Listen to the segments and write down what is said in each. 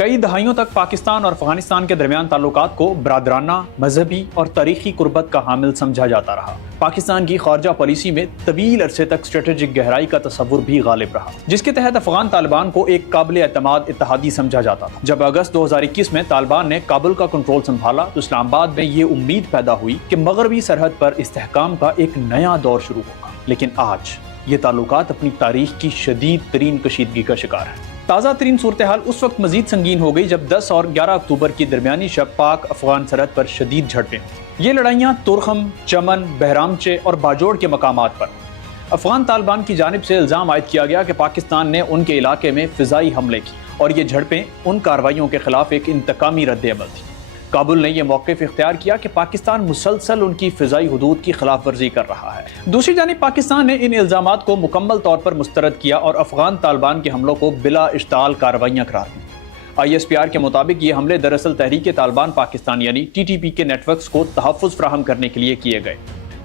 کئی دہائیوں تک پاکستان اور افغانستان کے درمیان تعلقات کو برادرانہ، مذہبی اور تاریخی قربت کا حامل سمجھا جاتا رہا۔ پاکستان کی خارجہ پالیسی میں طویل عرصے تک اسٹریٹجک گہرائی کا تصور بھی غالب رہا، جس کے تحت افغان طالبان کو ایک قابل اعتماد اتحادی سمجھا جاتا تھا۔ جب اگست 2021 میں طالبان نے کابل کا کنٹرول سنبھالا تو اسلام آباد میں یہ امید پیدا ہوئی کہ مغربی سرحد پر استحکام کا ایک نیا دور شروع ہوگا، لیکن آج یہ تعلقات اپنی تاریخ کی شدید ترین کشیدگی کا شکار ہیں۔ تازہ ترین صورتحال اس وقت مزید سنگین ہو گئی جب 10 اور 11 اکتوبر کی درمیانی شب پاک افغان سرحد پر شدید جھڑپیں ہوئیں۔ یہ لڑائیاں تورخم، چمن، بہرامچے اور باجوڑ کے مقامات پر افغان طالبان کی جانب سے الزام عائد کیا گیا کہ پاکستان نے ان کے علاقے میں فضائی حملے کی، اور یہ جھڑپیں ان کارروائیوں کے خلاف ایک انتقامی رد عمل تھی۔ کابل نے یہ موقف اختیار کیا کہ پاکستان مسلسل ان کی فضائی حدود کی خلاف ورزی کر رہا ہے۔ دوسری جانب پاکستان نے ان الزامات کو مکمل طور پر مسترد کیا اور افغان طالبان کے حملوں کو بلا اشتعال کارروائیاں قرار دی۔ ISPR کے مطابق یہ حملے دراصل تحریک طالبان پاکستان یعنی TTP کے نیٹ ورکس کو تحفظ فراہم کرنے کے لیے کیے گئے۔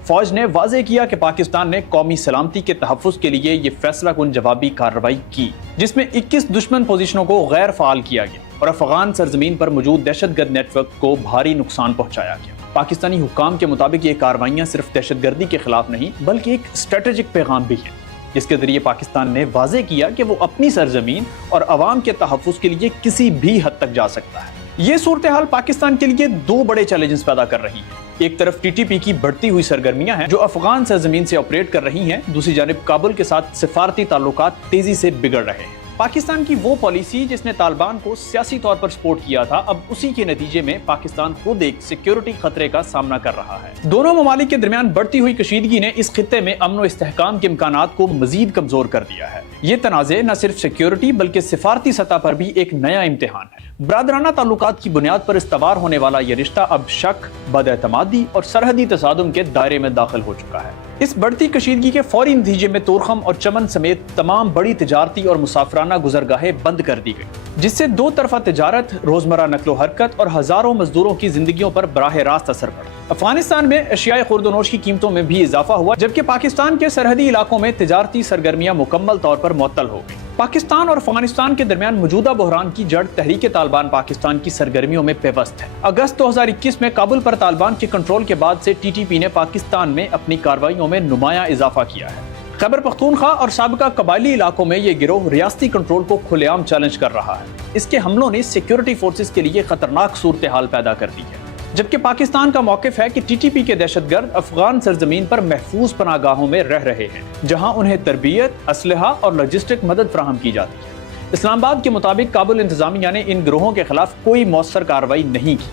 فوج نے واضح کیا کہ پاکستان نے قومی سلامتی کے تحفظ کے لیے یہ فیصلہ کن جوابی کارروائی کی، جس میں 21 دشمن پوزیشنوں کو غیر فعال کیا گیا اور افغان سرزمین پر موجود دہشت گرد نیٹ ورک کو بھاری نقصان پہنچایا گیا۔ پاکستانی حکام کے مطابق یہ کارروائیاں صرف دہشت گردی کے خلاف نہیں بلکہ ایک اسٹریٹجک پیغام بھی ہے، جس کے ذریعے پاکستان نے واضح کیا کہ وہ اپنی سرزمین اور عوام کے تحفظ کے لیے کسی بھی حد تک جا سکتا ہے۔ یہ صورتحال پاکستان کے لیے دو بڑے چیلنجز پیدا کر رہی ہے۔ ایک طرف TTP کی بڑھتی ہوئی سرگرمیاں ہیں جو افغان سرزمین سے آپریٹ کر رہی ہیں، دوسری جانب کابل کے ساتھ سفارتی تعلقات تیزی سے بگڑ رہے ہیں۔ پاکستان کی وہ پالیسی جس نے طالبان کو سیاسی طور پر سپورٹ کیا تھا، اب اسی کے نتیجے میں پاکستان خود ایک سیکیورٹی خطرے کا سامنا کر رہا ہے۔ دونوں ممالک کے درمیان بڑھتی ہوئی کشیدگی نے اس خطے میں امن و استحکام کے امکانات کو مزید کمزور کر دیا ہے۔ یہ تنازع نہ صرف سیکیورٹی بلکہ سفارتی سطح پر بھی ایک نیا امتحان ہے۔ برادرانہ تعلقات کی بنیاد پر استوار ہونے والا یہ رشتہ اب شک، بد اعتمادی اور سرحدی تصادم کے دائرے میں داخل ہو چکا ہے۔ اس بڑھتی کشیدگی کے فوری نتیجے میں تورخم اور چمن سمیت تمام بڑی تجارتی اور مسافرانہ گزرگاہیں بند کر دی گئی، جس سے دو طرفہ تجارت، روزمرہ نقل و حرکت اور ہزاروں مزدوروں کی زندگیوں پر براہ راست اثر پڑا۔ افغانستان میں اشیاء خورد و نوش کی قیمتوں میں بھی اضافہ ہوا، جبکہ پاکستان کے سرحدی علاقوں میں تجارتی سرگرمیاں مکمل طور پر معطل ہو گئیں۔ پاکستان اور افغانستان کے درمیان موجودہ بحران کی جڑ تحریک طالبان پاکستان کی سرگرمیوں میں پیوست ہے۔ اگست 2021 میں کابل پر طالبان کے کنٹرول کے بعد سے TTP نے پاکستان میں اپنی کارروائیوں میں نمایاں اضافہ کیا ہے۔ خیبر پختونخوا اور سابقہ قبائلی علاقوں میں یہ گروہ ریاستی کنٹرول کو کھلے عام چیلنج کر رہا ہے۔ اس کے حملوں نے سیکیورٹی فورسز کے لیے خطرناک صورتحال پیدا کر دی ہے، جبکہ پاکستان کا موقف ہے کہ TTP کے دہشت گرد افغان سرزمین پر محفوظ پناہ گاہوں میں رہ رہے ہیں، جہاں انہیں تربیت، اسلحہ اور لاجسٹک مدد فراہم کی جاتی ہے۔ اسلام آباد کے مطابق کابل انتظامیہ نے ان گروہوں کے خلاف کوئی مؤثر کارروائی نہیں کی،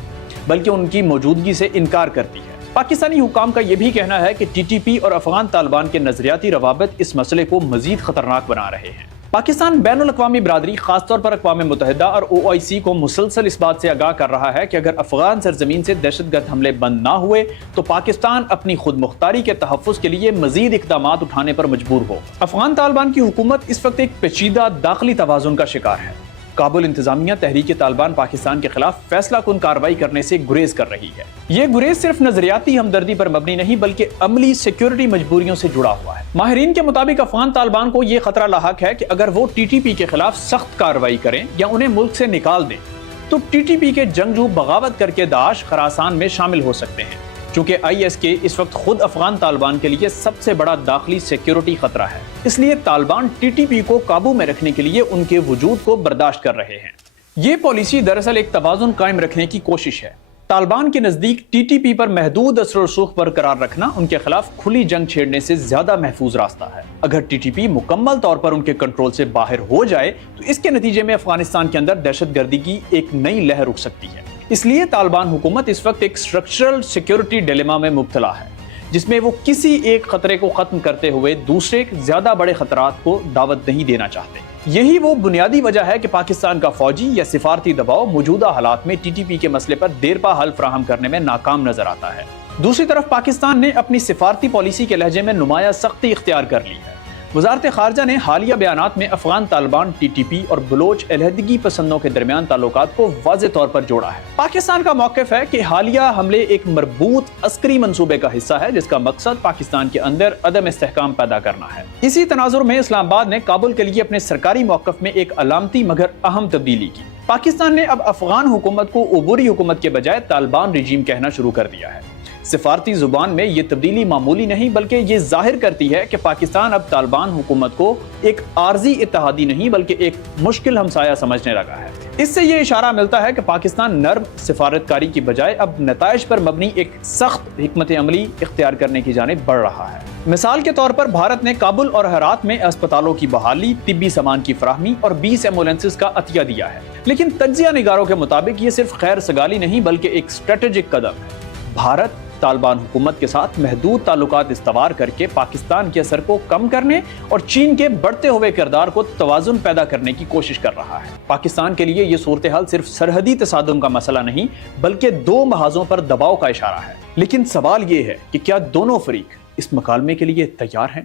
بلکہ ان کی موجودگی سے انکار کرتی ہے۔ پاکستانی حکام کا یہ بھی کہنا ہے کہ TTP اور افغان طالبان کے نظریاتی روابط اس مسئلے کو مزید خطرناک بنا رہے ہیں۔ پاکستان بین الاقوامی برادری، خاص طور پر اقوام متحدہ اور OIC کو مسلسل اس بات سے آگاہ کر رہا ہے کہ اگر افغان سرزمین سے دہشت گرد حملے بند نہ ہوئے تو پاکستان اپنی خود مختاری کے تحفظ کے لیے مزید اقدامات اٹھانے پر مجبور ہو۔ افغان طالبان کی حکومت اس وقت ایک پیچیدہ داخلی توازن کا شکار ہے۔ کابل انتظامیہ تحریک طالبان پاکستان کے خلاف فیصلہ کن کارروائی کرنے سے گریز کر رہی ہے۔ یہ گریز صرف نظریاتی ہمدردی پر مبنی نہیں بلکہ عملی سیکیورٹی مجبوریوں سے جڑا ہوا ہے۔ ماہرین کے مطابق افغان طالبان کو یہ خطرہ لاحق ہے کہ اگر وہ TTP کے خلاف سخت کارروائی کریں یا انہیں ملک سے نکال دیں تو TTP کے جنگجو بغاوت کر کے داعش، خراسان میں شامل ہو سکتے ہیں، چونکہ IS اس وقت خود افغان طالبان کے لیے سب سے بڑا داخلی سیکیورٹی خطرہ ہے۔ اس لیے طالبان TTP کو قابو میں رکھنے کے لیے ان کے وجود کو برداشت کر رہے ہیں۔ یہ پالیسی دراصل ایک توازن قائم رکھنے کی کوشش ہے۔ طالبان کے نزدیک TTP پر محدود اثر و رسوخ برقرار رکھنا ان کے خلاف کھلی جنگ چھیڑنے سے زیادہ محفوظ راستہ ہے۔ اگر TTP مکمل طور پر ان کے کنٹرول سے باہر ہو جائے تو اس کے نتیجے میں افغانستان کے اندر دہشت گردی کی ایک نئی لہر اٹھ سکتی ہے۔ اس لیے طالبان حکومت اس وقت ایک اسٹرکچرل سیکیورٹی ڈیلیما میں مبتلا ہے، جس میں وہ کسی ایک خطرے کو ختم کرتے ہوئے دوسرے زیادہ بڑے خطرات کو دعوت نہیں دینا چاہتے۔ یہی وہ بنیادی وجہ ہے کہ پاکستان کا فوجی یا سفارتی دباؤ موجودہ حالات میں TTP کے مسئلے پر دیرپا حل فراہم کرنے میں ناکام نظر آتا ہے۔ دوسری طرف پاکستان نے اپنی سفارتی پالیسی کے لہجے میں نمایاں سختی اختیار کر لی ہے۔ وزارت خارجہ نے حالیہ بیانات میں افغان طالبان، TTP اور بلوچ علیحدگی پسندوں کے درمیان تعلقات کو واضح طور پر جوڑا ہے۔ پاکستان کا موقف ہے کہ حالیہ حملے ایک مربوط عسکری منصوبے کا حصہ ہے جس کا مقصد پاکستان کے اندر عدم استحکام پیدا کرنا ہے۔ اسی تناظر میں اسلام آباد نے کابل کے لیے اپنے سرکاری موقف میں ایک علامتی مگر اہم تبدیلی کی۔ پاکستان نے اب افغان حکومت کو عبوری حکومت کے بجائے طالبان رجیم کہنا شروع کر دیا ہے۔ سفارتی زبان میں یہ تبدیلی معمولی نہیں بلکہ یہ ظاہر کرتی ہے کہ پاکستان اب طالبان حکومت کو ایک عارضی اتحادی نہیں بلکہ ایک مشکل ہمسایہ سمجھنے لگا ہے۔ اس سے یہ اشارہ ملتا ہے کہ پاکستان نرم سفارتکاری کی بجائے اب نتائج پر مبنی ایک سخت حکمت عملی اختیار کرنے کی جانب بڑھ رہا ہے۔ مثال کے طور پر بھارت نے کابل اور ہرات میں اسپتالوں کی بحالی، طبی سامان کی فراہمی اور 20 ایمبولینسز کا عطیہ دیا ہے، لیکن تجزیہ نگاروں کے مطابق یہ صرف خیر سگالی نہیں بلکہ ایک اسٹریٹجک قدم ہے۔ بھارت طالبان حکومت کے ساتھ محدود تعلقات استوار کر کے پاکستان کے اثر کو کم کرنے اور چین کے بڑھتے ہوئے کردار کو توازن پیدا کرنے کی کوشش کر رہا ہے۔ پاکستان کے لیے یہ صورتحال صرف سرحدی تصادم کا مسئلہ نہیں بلکہ دو محاذوں پر دباؤ کا اشارہ ہے۔ لیکن سوال یہ ہے کہ کیا دونوں فریق اس مکالمے کے لیے تیار ہیں؟